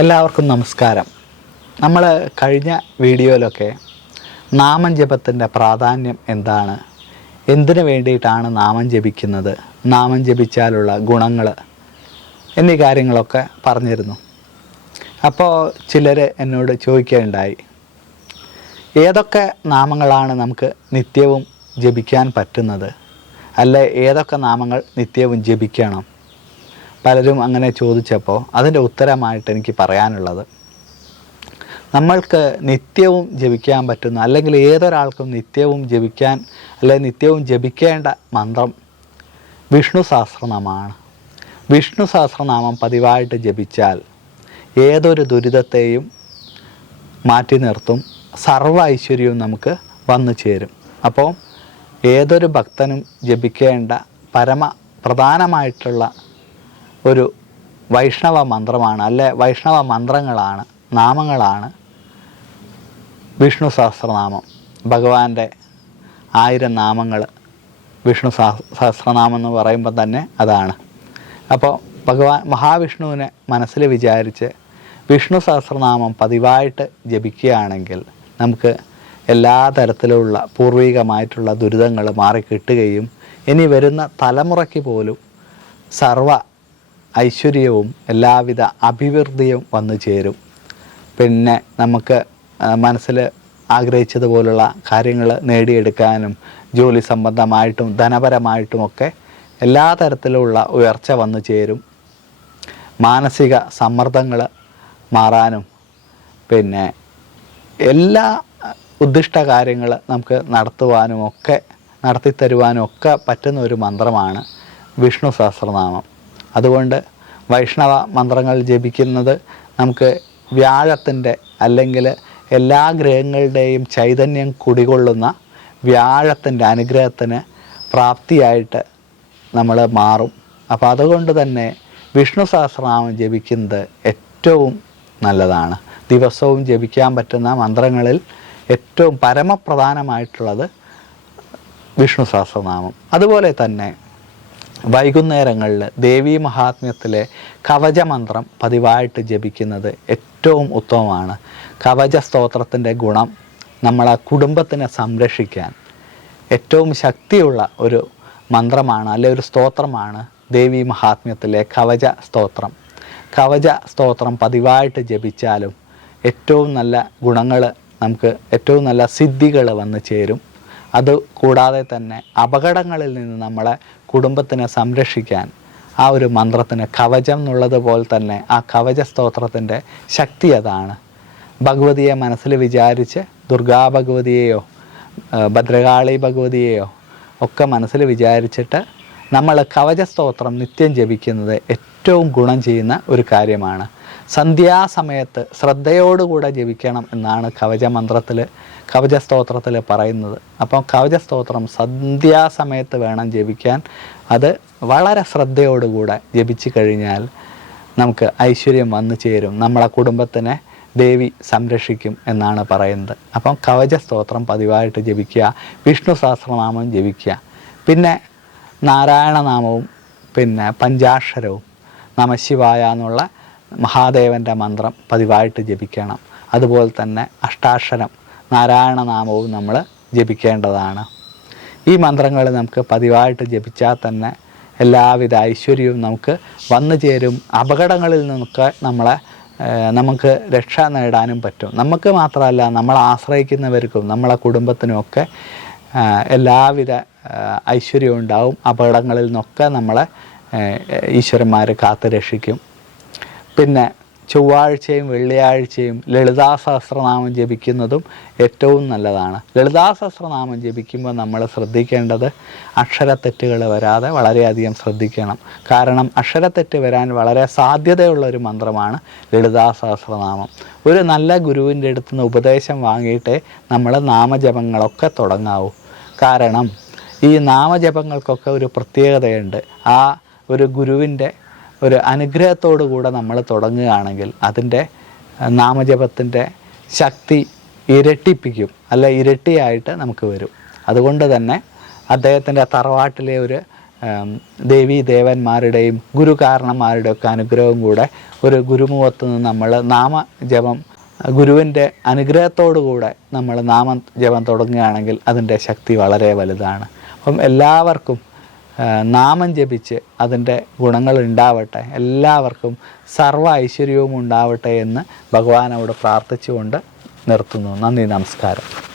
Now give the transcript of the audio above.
എല്ലാവർക്കും നമസ്കാരം. നമ്മൾ കഴിഞ്ഞ വീഡിയോയിലൊക്കെ നാമം ജപത്തിന്റെ പ്രാധാന്യം എന്താണ്? എന്തിനു വേണ്ടിയിട്ടാണ് നാമം ജപിക്കുന്നത്? നാമം ജപിച്ചാലുള്ള ഗുണങ്ങൾ എന്നീ കാര്യങ്ങളൊക്കെ പറഞ്ഞിരുന്നു. അപ്പോൾ ചിലർ എന്നോട് ചോദിക്കുകയുണ്ടായി ഏതൊക്കെ നാമങ്ങളാണ് നമുക്ക് നിത്യവും ജപിക്കാൻ പറ്റുന്നത്? അല്ലെ ഏതൊക്കെ നാമങ്ങൾ നിത്യവും ജപിക്കണം? പലരും അങ്ങനെ ചോദിച്ചപ്പോൾ അതിന്റെ ഉത്തരമായിട്ട് എനിക്ക് പറയാനുള്ളത്. നമ്മൾക്ക് നിത്യവും ജപിക്കാൻ പറ്റുന്ന അല്ലെങ്കിൽ ഏതൊരാൾക്കും നിത്യവും ജപിക്കാൻ അല്ലെങ്കിൽ നിത്യവും ജപിക്കേണ്ട മന്ത്രം വിഷ്ണു സഹസ്രനാമമാണ് വിഷ്ണു സഹസ്രനാമം പതിവായിട്ട് ജപിച്ചാൽ ഏതൊരു ദുരിതത്തെയും മാറ്റി നിർത്തും സർവ ഐശ്വര്യവും നമുക്ക് വന്നു ചേരും. അപ്പോൾ ഏതൊരു ഭക്തനും ജപിക്കേണ്ട പരമ പ്രധാനമായിട്ടുള്ള ഒരു വൈഷ്ണവ മന്ത്രമാണ് അല്ലെ വൈഷ്ണവ മന്ത്രങ്ങളാണ് നാമങ്ങളാണ് വിഷ്ണു സഹസ്രനാമം. ഭഗവാന്റെ ആയിരം നാമങ്ങൾ വിഷ്ണു സഹ- സഹസ്രനാമം എന്ന് പറയുമ്പോൾ തന്നെ അതാണ്. അപ്പോൾ ഭഗവാൻ മഹാവിഷ്ണുവിനെ മനസ്സിൽ വിചാരിച്ച് വിഷ്ണു സഹസ്രനാമം പതിവായിട്ട് ജപിക്കുകയാണെങ്കിൽ നമുക്ക് എല്ലാ തരത്തിലുള്ള പൂർവികമായിട്ടുള്ള ദുരിതങ്ങൾ മാറിക്കിട്ടുകയും ഇനി വരുന്ന തലമുറയ്ക്ക് പോലും സർവ ഐശ്വര്യവും എല്ലാവിധ അഭിവൃദ്ധിയും വന്നു ചേരും. പിന്നെ നമുക്ക് മനസ്സിൽ ആഗ്രഹിച്ചതുപോലുള്ള കാര്യങ്ങൾ നേടിയെടുക്കാനും ജോലി സംബന്ധമായിട്ടും ധനപരമായിട്ടുമൊക്കെ എല്ലാ തരത്തിലുള്ള ഉയർച്ച വന്നു ചേരും. മാനസിക സമ്മർദ്ദങ്ങൾ മാറാനും പിന്നെ എല്ലാ ഉദ്ദിഷ്ട കാര്യങ്ങൾ നമുക്ക് നടത്തുവാനും ഒക്കെ നടത്തിത്തരുവാനും ഒക്കെ പറ്റുന്ന ഒരു മന്ത്രമാണ് വിഷ്ണു സഹസ്രനാമം. അതുകൊണ്ട് വൈഷ്ണവ മന്ത്രങ്ങൾ ജപിക്കുന്നത് നമുക്ക് വ്യാഴത്തിന്റെ അല്ലെങ്കിൽ എല്ലാ ഗ്രഹങ്ങളുടെയും ചൈതന്യം കുടികൊള്ളുന്ന വ്യാഴത്തിന്റെ അനുഗ്രഹത്തിന് പ്രാപ്തിയായിട്ട് നമ്മൾ മാറും. അപ്പോൾ അതുകൊണ്ട് തന്നെ വിഷ്ണു സഹസ്രനാമം ജപിക്കുന്നത് ഏറ്റവും നല്ലതാണ്. ദിവസവും ജപിക്കാൻ പറ്റുന്ന മന്ത്രങ്ങളിൽ ഏറ്റവും പരമപ്രധാനമായിട്ടുള്ളത് വിഷ്ണു സഹസ്രനാമം. അതുപോലെ തന്നെ വൈകുന്നേരങ്ങളിൽ ദേവീ മഹാത്മ്യത്തിലെ കവചമന്ത്രം പതിവായിട്ട് ജപിക്കുന്നത് ഏറ്റവും ഉത്തമമാണ്. കവച സ്തോത്രത്തിന്റെ ഗുണം നമ്മളെ കുടുംബത്തിനെ സംരക്ഷിക്കാൻ ഏറ്റവും ശക്തിയുള്ള ഒരു മന്ത്രമാണ് അല്ലെ ഒരു സ്തോത്രമാണ് ദേവി മഹാത്മ്യത്തിലെ കവച സ്തോത്രം. കവച സ്തോത്രം പതിവായിട്ട് ജപിച്ചാലും ഏറ്റവും നല്ല ഗുണങ്ങൾ നമുക്ക് ഏറ്റവും നല്ല സിദ്ധികൾ വന്നു ചേരും. അത് കൂടാതെ തന്നെ അപകടങ്ങളിൽ നിന്ന് നമ്മളെ കുടുംബത്തിനെ സംരക്ഷിക്കാൻ ആ ഒരു മന്ത്രത്തിന് കവചം എന്നുള്ളത് പോലെ തന്നെ ആ കവച സ്തോത്രത്തിന്റെ ശക്തി അതാണ്. ഭഗവതിയെ മനസ്സിൽ വിചാരിച്ച് ദുർഗാ ഭഗവതിയെയോ ഭദ്രകാളി ഭഗവതിയെയോ ഒക്കെ മനസ്സിൽ വിചാരിച്ചിട്ട് നമ്മൾ കവച സ്തോത്രം നിത്യം ജപിക്കുന്നത് ഏറ്റവും ഗുണം ചെയ്യുന്ന ഒരു കാര്യമാണ്. സന്ധ്യാസമയത്ത് ശ്രദ്ധയോടുകൂടെ ജപിക്കണം എന്നാണ് കവചമന്ത്രത്തിൽ കവച സ്തോത്രത്തിൽ പറയുന്നത്. അപ്പം കവച സ്തോത്രം സന്ധ്യാസമയത്ത് വേണം ജപിക്കാൻ. അത് വളരെ ശ്രദ്ധയോടുകൂടെ ജപിച്ചു കഴിഞ്ഞാൽ നമുക്ക് ഐശ്വര്യം വന്നു ചേരും. നമ്മളെ കുടുംബത്തിനെ ദേവി സംരക്ഷിക്കും എന്നാണ് പറയുന്നത്. അപ്പം കവച സ്തോത്രം പതിവായിട്ട് ജപിക്കുക. വിഷ്ണു സഹസ്രനാമം ജപിക്കുക. പിന്നെ നാരായണനാമവും പിന്നെ പഞ്ചാക്ഷരവും നമശിവായ എന്നുള്ള മഹാദേവന്റെ മന്ത്രം പതിവായിട്ട് ജപിക്കണം. അതുപോലെ തന്നെ അഷ്ടാക്ഷരം നാരായണനാമവും നമ്മൾ ജപിക്കേണ്ടതാണ്. ഈ മന്ത്രങ്ങൾ നമുക്ക് പതിവായിട്ട് ജപിച്ചാൽ തന്നെ എല്ലാവിധ ഐശ്വര്യവും നമുക്ക് വന്നു ചേരും. അപകടങ്ങളിൽ നിന്നൊക്കെ നമ്മളെ നമുക്ക് രക്ഷ നേടാനും പറ്റും. നമുക്ക് മാത്രമല്ല നമ്മൾ ആശ്രയിക്കുന്നവർക്കും നമ്മളെ കുടുംബത്തിനുമൊക്കെ എല്ലാവിധ ഐശ്വര്യവും ഉണ്ടാവും. അപകടങ്ങളിൽ നിന്നൊക്കെ നമ്മളെ ഈശ്വരന്മാർ കാത്തു രക്ഷിക്കും. പിന്നെ ചൊവ്വാഴ്ചയും വെള്ളിയാഴ്ചയും ലളിതാ സഹസ്രനാമം ജപിക്കുന്നതും ഏറ്റവും നല്ലതാണ്. ലളിതാ സഹസ്രനാമം ജപിക്കുമ്പോൾ നമ്മൾ ശ്രദ്ധിക്കേണ്ടത് അക്ഷരത്തെറ്റുകൾ വരാതെ വളരെയധികം ശ്രദ്ധിക്കണം. കാരണം അക്ഷരത്തെറ്റ് വരാൻ വളരെ സാധ്യതയുള്ള ഒരു മന്ത്രമാണ് ലളിതാ സഹസ്രനാമം ഒരു നല്ല ഗുരുവിന്റെ അടുത്ത് നിന്ന് ഉപദേശം വാങ്ങിയിട്ടേ നമ്മൾ നാമജപങ്ങളൊക്കെ തുടങ്ങാവൂ. കാരണം ഈ നാമജപങ്ങൾക്കൊക്കെ ഒരു പ്രത്യേകതയുണ്ട്. ആ ഒരു ഗുരുവിന്റെ ഒരു അനുഗ്രഹത്തോടു കൂടെ നമ്മൾ തുടങ്ങുകയാണെങ്കിൽ അതിന്റെ നാമജപത്തിന്റെ ശക്തി ഇരട്ടിപ്പിക്കും അല്ല ഇരട്ടിയായിട്ട് നമുക്ക് വരും. അതുകൊണ്ട് തന്നെ അദ്ദേഹത്തിന്റെ തറവാട്ടിലെ ഒരു ദേവീ ദേവന്മാരുടെയും ഗുരുകാരണന്മാരുടെയൊക്കെ അനുഗ്രഹവും കൂടെ ഒരു ഗുരുമുഖത്ത് നിന്ന് നമ്മൾ നാമജപം ഗുരുവിന്റെ അനുഗ്രഹത്തോടുകൂടെ നമ്മൾ നാമം ജപം തുടങ്ങുകയാണെങ്കിൽ അതിന്റെ ശക്തി വളരെ വലുതാണ്. അപ്പം എല്ലാവർക്കും നാമം ജപിച്ച് അതിന്റെ ഗുണങ്ങൾ ഉണ്ടാവട്ടെ. എല്ലാവർക്കും സർവ ഐശ്വര്യവും ഉണ്ടാവട്ടെ എന്ന് ഭഗവാനോട് പ്രാർത്ഥിച്ചുകൊണ്ട് നിർത്തുന്നു. നന്ദി നമസ്കാരം.